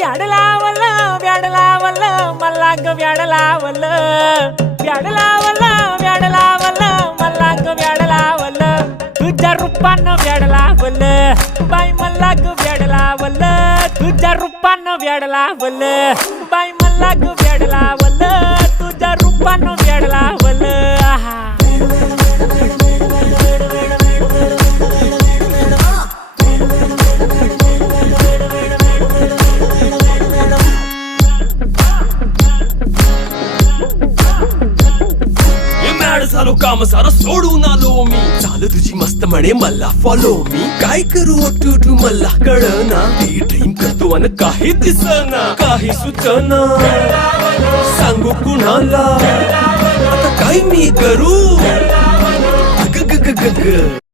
व्याड लावलं व्याड लावलं मला ग व्याड लावलं व्याड लावलं व्याड लावलं मला ग व्याड लावलं तुझ्या रूपानं व्याड लावलं बाई मला ग व्याड लावलं तुझ्या रूपानं व्याड लावलं बाई मला ग व्याड लावलं तुझ्या रूपानं व्याड लावलं आहा झालो काम सारं सोडून आलो मी चाल तुझी मस्त म्हणे मला फॉलो मी काय करू टू मला कळना ती ड्रीम करतो आणि काही दिसना काही सुचना सांगू कुणाला आता काय मी करू ग ग ग ग ग